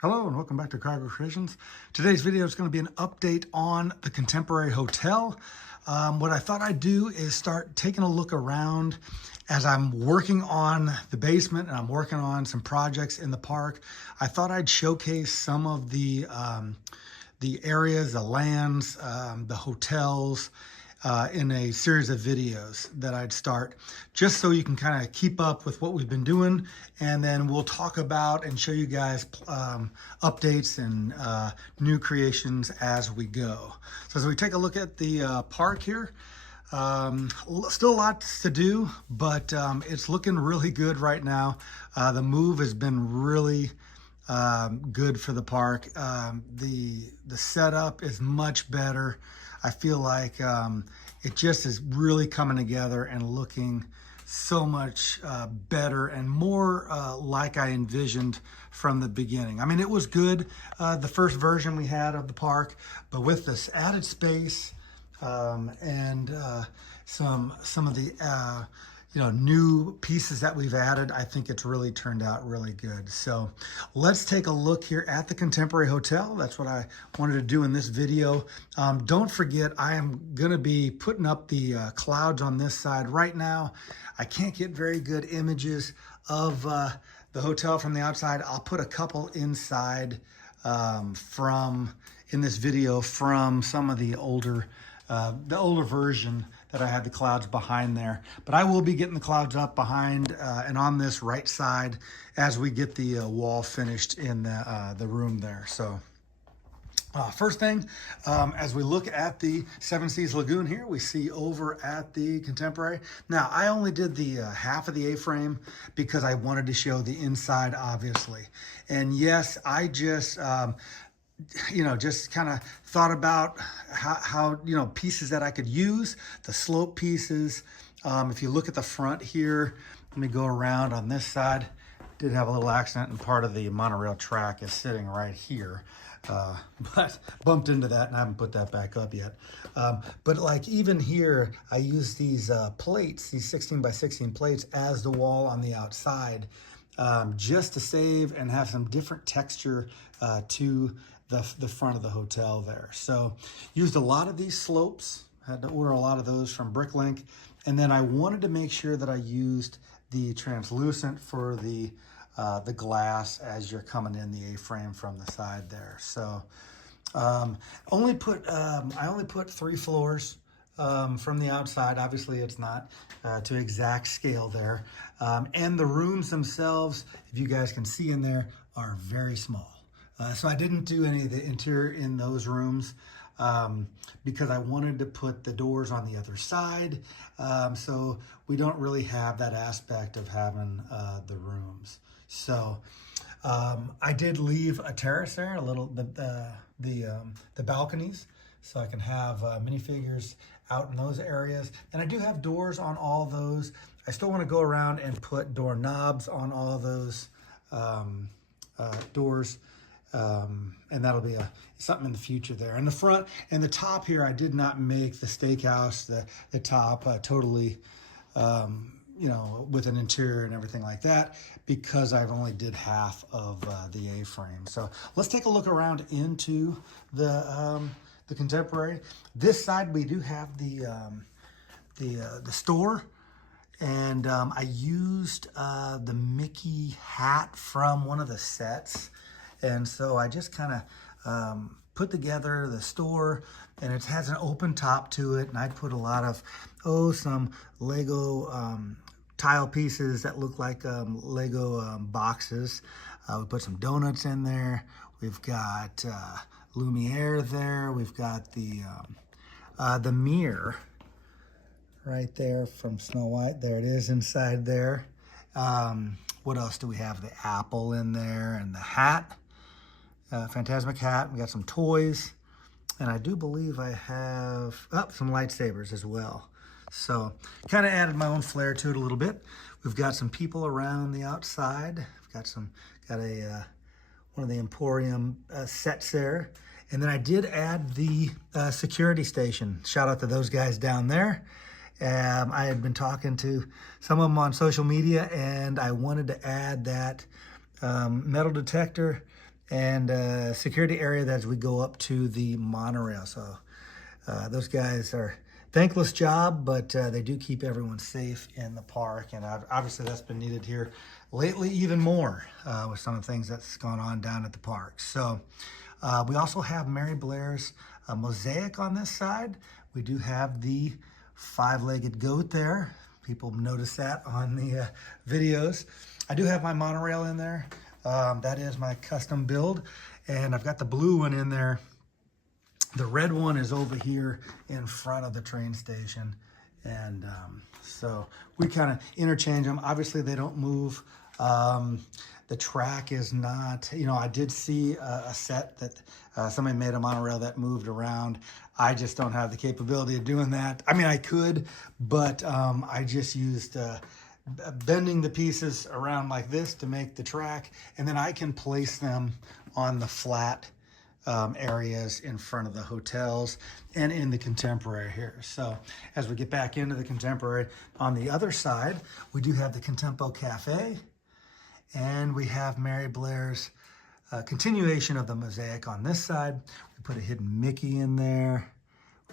Hello and welcome back to Kragle Kreations. Today's video is going to be an update on the Contemporary Hotel. What I thought I'd do is start taking a look around as I'm working on the basement and I'm working on some projects in the park. I thought I'd showcase some of the areas, the lands, the hotels, in a series of videos that I'd start just so you can kind of keep up with what we've been doing, and then we'll talk about and show you guys updates and new creations as we go. So as we take a look at the park here, still lots to do, but it's looking really good right now. The move has been really good for the park. The setup is much better. I feel like it just is really coming together and looking so much better and more like I envisioned from the beginning. I mean, it was good, the first version we had of the park, but with this added space and some of the new pieces that we've added, I think it's really turned out really good. So let's take a look here at the Contemporary Hotel. That's what I wanted to do in this video. Don't forget, I am going to be putting up the clouds on this side. Right now, I can't get very good images of the hotel from the outside. I'll put a couple inside in this video from some of the older version that I had the clouds behind there. But I will be getting the clouds up behind and on this right side as we get the wall finished in the room there. So first thing, as we look at the Seven Seas Lagoon here, we see over at the Contemporary. Now, I only did the half of the A-frame because I wanted to show the inside, obviously. And yes, I just just kind of thought about how pieces that I could use, the slope pieces. If you look at the front here, let me go around on this side. Did have a little accident, and part of the monorail track is sitting right here. But bumped into that and I haven't put that back up yet. But like even here, I use these plates, these 16 by 16 plates as the wall on the outside, just to save and have some different texture to the front of the hotel there. So used a lot of these slopes, had to order a lot of those from Bricklink. And then I wanted to make sure that I used the translucent for the glass as you're coming in the A-frame from the side there. So I only put 3 floors from the outside. Obviously it's not to exact scale there. And the rooms themselves, if you guys can see in there, are very small. So I didn't do any of the interior in those rooms because I wanted to put the doors on the other side. So we don't really have that aspect of having the rooms. So I did leave a terrace there, a little the balconies, so I can have minifigures out in those areas. And I do have doors on all those. I still want to go around and put door knobs on all of those doors. And that'll be something in the future there. And the front and the top here, I did not make the steakhouse, the top totally, with an interior and everything like that, because I've only did half of the A-frame. So let's take a look around into the Contemporary. This side we do have the store. And I used the Mickey hat from one of the sets. And so I just kind of put together the store, and it has an open top to it. And I put a lot of, some Lego tile pieces that look like Lego boxes. We put some donuts in there. We've got Lumiere there. We've got the mirror right there from Snow White. There it is inside there. What else do we have? The apple in there and the hat. Phantasmic hat. We got some toys, and I do believe I have some lightsabers as well. So kind of added my own flair to it a little bit. We've got some people around the outside. We've got one of the Emporium sets there, and then I did add the security station. Shout out to those guys down there. I had been talking to some of them on social media, and I wanted to add that metal detector and security area as we go up to the monorail. So those guys are thankless job, but they do keep everyone safe in the park, and obviously that's been needed here lately even more with some of the things that's gone on down at the park. So we also have Mary Blair's mosaic on this side. We do have the 5-legged goat there. People notice that on the videos. I do have my monorail in there. That is my custom build, and I've got the blue one in there. The red one is over here in front of the train station, and so we kind of interchange them. Obviously, they don't move. The track is not, you know, I did see a set that somebody made a monorail that moved around. I just don't have the capability of doing that. I mean, I could, but I just used bending the pieces around like this to make the track, and then I can place them on the flat areas in front of the hotels and in the Contemporary here. So as we get back into the Contemporary, on the other side, we do have the Contempo Cafe, and we have Mary Blair's continuation of the mosaic on this side. We put a hidden Mickey in there.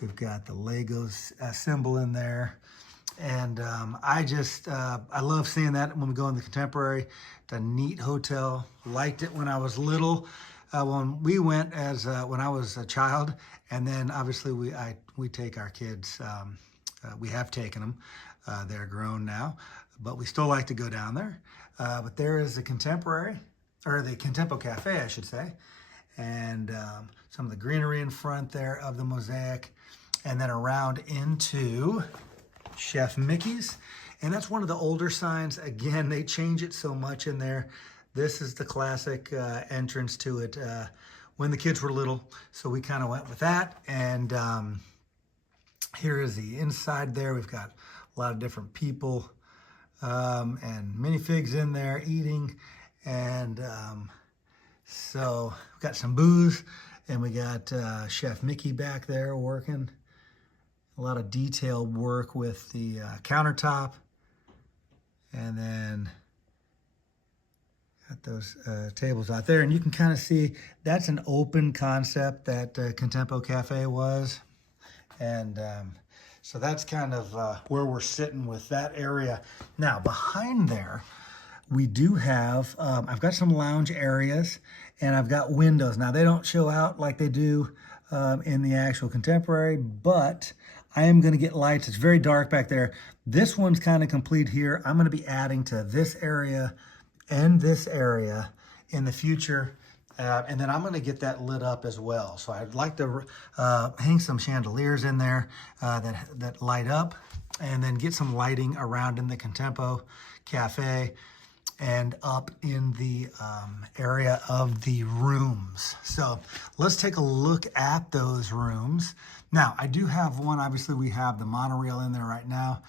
We've got the Legos symbol in there. And I love seeing that when we go in the Contemporary. It's a neat hotel. Liked it when I was little. When we went as when I was a child, and then obviously we take our kids. We have taken them. They're grown now, but we still like to go down there. But there is the Contemporary, or the Contempo Cafe, I should say, and some of the greenery in front there of the mosaic, and then around into Chef Mickey's. And that's one of the older signs. Again, they change it so much in there. This is the classic entrance to it when the kids were little. So we kind of went with that. And here is the inside there. We've got a lot of different people and minifigs in there eating. And so we've got some booze, and we got Chef Mickey back there working. A lot of detailed work with the countertop. And then got those tables out there, and you can kind of see that's an open concept that Contempo Cafe was. And so that's kind of where we're sitting with that area. Now behind there, we do have, I've got some lounge areas, and I've got windows. Now they don't show out like they do in the actual Contemporary, but I am going to get lights. It's very dark back there. This one's kind of complete here. I'm going to be adding to this area and this area in the future. And then I'm going to get that lit up as well. So I'd like to hang some chandeliers in there that light up, and then get some lighting around in the Contempo Cafe and up in the area of the rooms. So let's take a look at those rooms. Now, I do have one. Obviously, we have the monorail in there right now.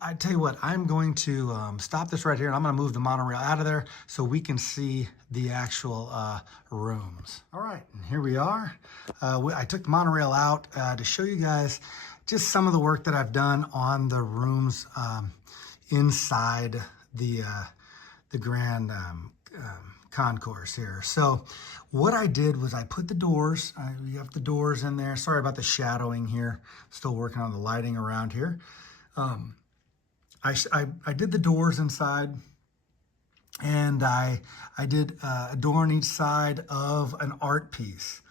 I tell you what, I'm going to stop this right here, and I'm going to move the monorail out of there so we can see the actual rooms. All right, and here we are. I took the monorail out to show you guys just some of the work that I've done on the rooms inside the grand concourse here. So what I did was I put the doors, you have the doors in there. Sorry about the shadowing here. Still working on the lighting around here. I did the doors inside, and I did a door on each side of an art piece.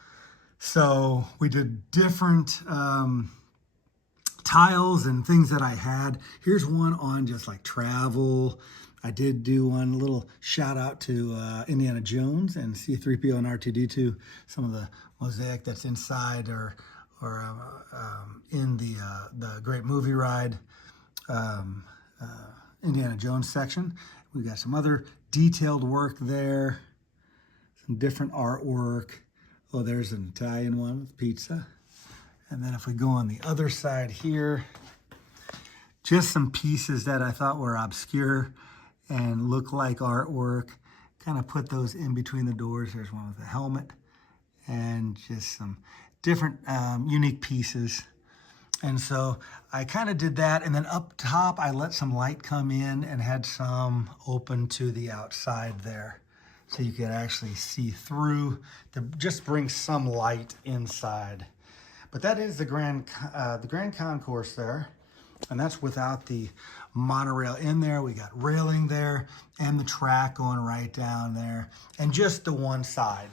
So we did different tiles and things that I had. Here's one on just like travel. I did do one little shout out to Indiana Jones and C-3PO and R2-D2, some of the mosaic that's inside or in the Great Movie Ride Indiana Jones section. We got some other detailed work there, some different artwork. Oh, there's an Italian one with pizza. And then if we go on the other side here, just some pieces that I thought were obscure and look like artwork. Kind of put those in between the doors. There's one with a helmet and just some different unique pieces. And so I kind of did that. And then up top, I let some light come in and had some open to the outside there. so you can actually see through to just bring some light inside. But that is the Grand Concourse there, and that's without the monorail in there. We got railing there and the track going right down there, and just the one side.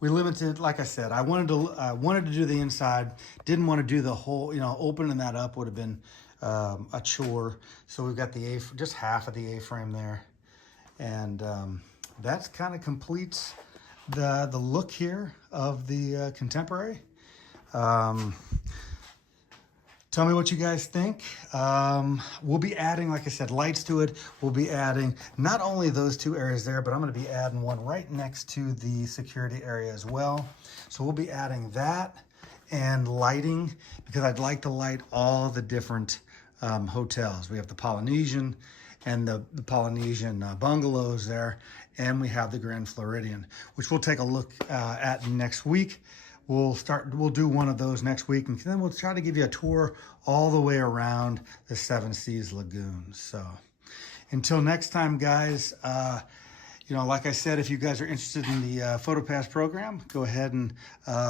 We limited, like I said, I wanted to do the inside, didn't want to do the whole, opening that up would have been a chore. So we've got just half of the A-frame there, and that's kind of completes the look here of the Contemporary. Tell me what you guys think. We'll be adding, like I said, lights to it. We'll be adding not only those two areas there, but I'm gonna be adding one right next to the security area as well. So we'll be adding that and lighting, because I'd like to light all the different hotels. We have the Polynesian and the Polynesian bungalows there, and we have the Grand Floridian, which we'll take a look at next week. We'll do one of those next week, and then we'll try to give you a tour all the way around the Seven Seas Lagoon. So until next time, guys, like I said, if you guys are interested in the PHOTOPASS program, go ahead and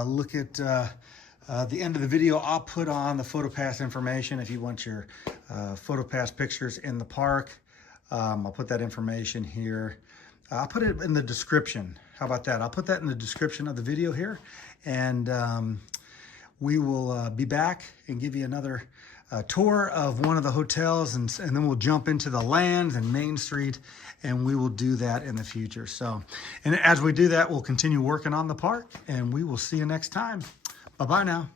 look at the end of the video. I'll put on the PHOTOPASS information if you want your PHOTOPASS pictures in the park. I'll put that information here. I'll put it in the description. How about that? I'll put that in the description of the video here, and we will be back and give you another tour of one of the hotels, and then we'll jump into the lands and Main Street, and we will do that in the future. So, and as we do that, we'll continue working on the park, and we will see you next time. Bye-bye now.